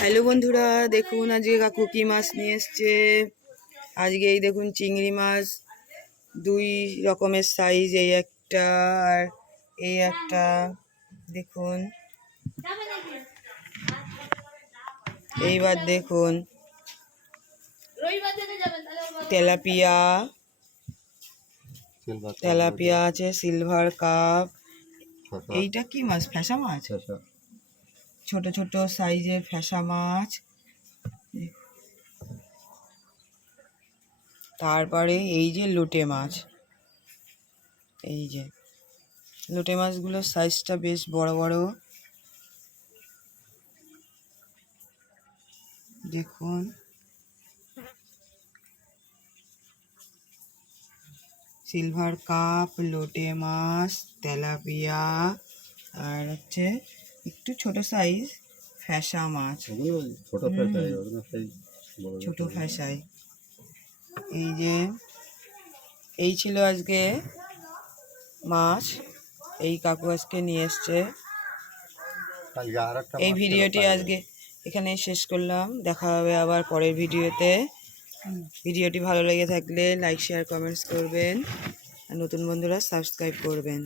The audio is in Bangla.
হ্যালো বন্ধুরা, দেখুন আজকে কাকু কি মাছ নিয়ে এসছে। আজকে এই দেখুন চিংড়ি মাছ, দুই রকমের সাইজ, এই একটা আর এই একটা। দেখুন, এইবার দেখুন তেলাপিয়া, তেলাপিয়া আছে, সিলভার কাপ। এইটা কি মাছ? ফ্যাসা মাছ, ছোট ছোট সাইজের ফ্যাসা মাছ। তারপরে এই যে লোটে মাছ, এই যে লোটে মাছগুলোর সাইজটা বেশ বড় বড়। দেখুন, সিলভার কাপ, লোটে মাছ, তেলাপিয়া, আর হচ্ছে একটু ছোট সাইজ ফ্যাসা মাছ, ছোট ফ্যাসাই। এই যে এই ছিল আজকে মাছ, এই কাকু আজকে নিয়ে এসছে। এই ভিডিওটি আজকে এখানে শেষ করলাম, দেখা হবে আবার পরের ভিডিওতে। ভিডিওটি ভালো লেগে থাকলে লাইক, শেয়ার, কমেন্টস করবেন, আর নতুন বন্ধুরা সাবস্ক্রাইব করবেন।